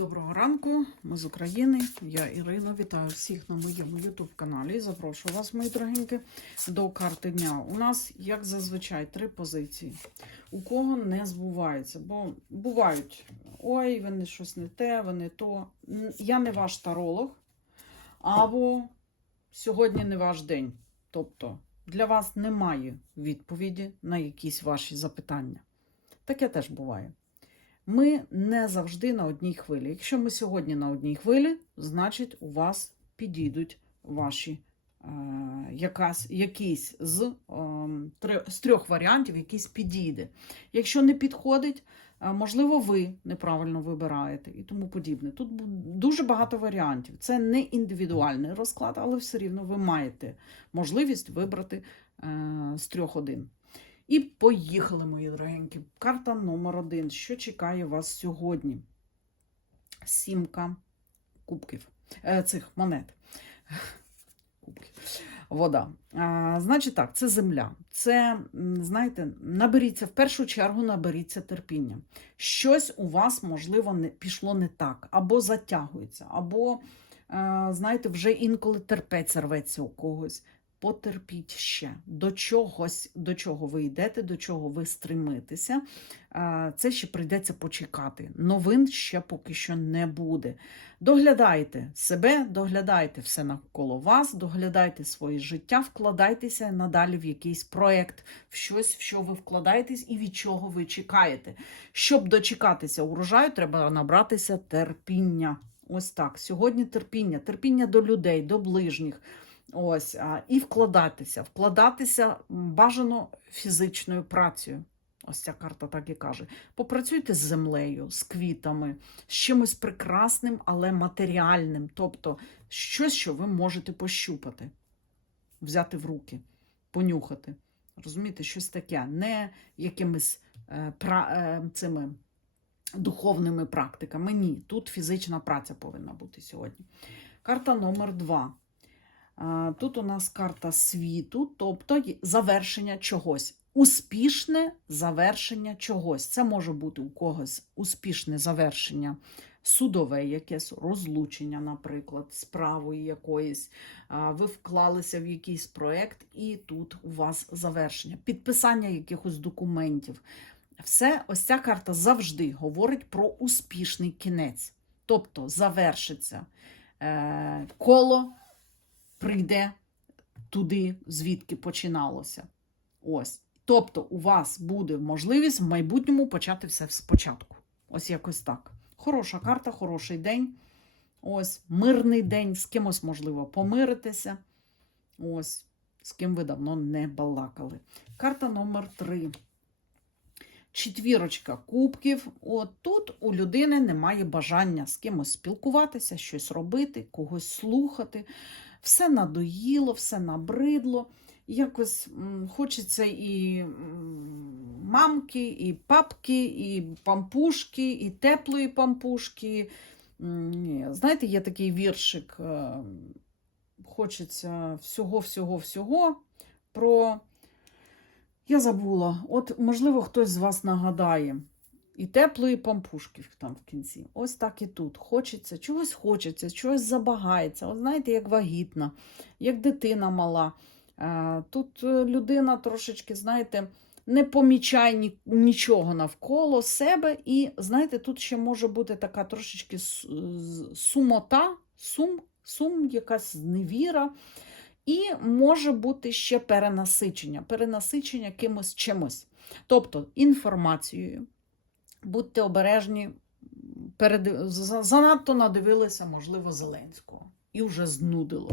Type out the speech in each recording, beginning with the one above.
Доброго ранку, ми з України. Я Ірина. Вітаю всіх на моєму YouTube каналі. Запрошую вас, мої дорогенькі, до карти дня. У нас, як зазвичай, три позиції. У кого не збувається, бо бувають ой, вони щось не те, вони то. Я не ваш таролог, або сьогодні не ваш день. Тобто для вас немає відповіді на якісь ваші запитання. Таке теж буває. Ми не завжди на одній хвилі. Якщо ми сьогодні на одній хвилі, значить у вас підійдуть ваші е, якась, якийсь з, е, з трьох варіантів, якийсь підійде. Якщо не підходить, е, можливо, ви неправильно вибираєте і тому подібне. Тут дуже багато варіантів. Це не індивідуальний розклад, але все рівно ви маєте можливість вибрати е, з трьох один. І поїхали, мої дорогенькі. Карта номер один. Що чекає вас сьогодні? Сімка кубків. Е, цих монет. Вода. А, значить так, це земля. Це, знаєте, наберіться, в першу чергу наберіться терпіння. Щось у вас, можливо, не пішло не так, або затягується, або, е, знаєте, вже інколи терпець рветься у когось потерпіть ще до чогось, до чого ви йдете, до чого ви стремитеся. Це ще прийдеться почекати. Новин ще поки що не буде. Доглядайте себе, доглядайте все навколо вас, доглядайте своє життя, вкладайтеся надалі в якийсь проєкт, в щось, в що ви вкладаєтесь і від чого ви чекаєте. Щоб дочекатися урожаю, треба набратися терпіння. Ось так. Сьогодні терпіння, терпіння до людей, до ближніх. Ось, і вкладатися. Вкладатися бажано фізичною працею. Ось ця карта так і каже. Попрацюйте з землею, з квітами, з чимось прекрасним, але матеріальним. Тобто щось, що ви можете пощупати, взяти в руки, понюхати. Розумієте, щось таке, не якимись е, пра, е, цими духовними практиками. Ні, тут фізична праця повинна бути сьогодні. Карта номер два. Тут у нас карта світу, тобто завершення чогось. Успішне завершення чогось. Це може бути у когось успішне завершення судове, якесь розлучення, наприклад, справою якоїсь. Ви вклалися в якийсь проєкт, і тут у вас завершення, підписання якихось документів. Все, ось ця карта завжди говорить про успішний кінець. Тобто завершиться е, коло прийде туди, звідки починалося. Ось. Тобто, у вас буде можливість в майбутньому почати все спочатку. Ось якось так. Хороша карта, хороший день. Ось, мирний день, з кимось можливо помиритися. Ось, з ким ви давно не балакали. Карта номер 3. Четвірочка кубків. От тут у людини немає бажання з кимось спілкуватися, щось робити, когось слухати. Все надоїло, все набридло. Якось хочеться і мамки, і папки, і пампушки, і теплої пампушки. Знаєте, є такий віршик. е, Хочеться всього-всього-всього про. Я забула. От, можливо, хтось з вас нагадає. І теплої пампушки там в кінці. Ось так і тут. Хочеться, чогось хочеться, чогось забагається. От знаєте, як вагітна, як дитина мала. Е, Тут е, людина трошечки, знаєте, не помічає нічого навколо себе. І, знаєте, тут ще може бути така трошечки сумота, сум, сум, якась зневіра. І може бути ще перенасичення, перенасичення кимось чимось. Тобто інформацією. Будьте обережні, перед... занадто надивилися, можливо, Зеленського. І вже знудило.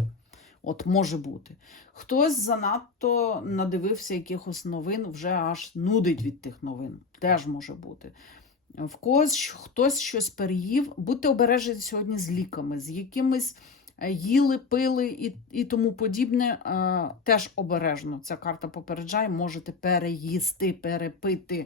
От може бути. Хтось занадто надивився якихось новин, вже аж нудить від тих новин. Теж може бути. В когось хтось щось переїв. Будьте обережні сьогодні з ліками, з якимись е, їли, пили і, і тому подібне. Е, теж обережно. Ця карта попереджає, можете переїсти, перепити.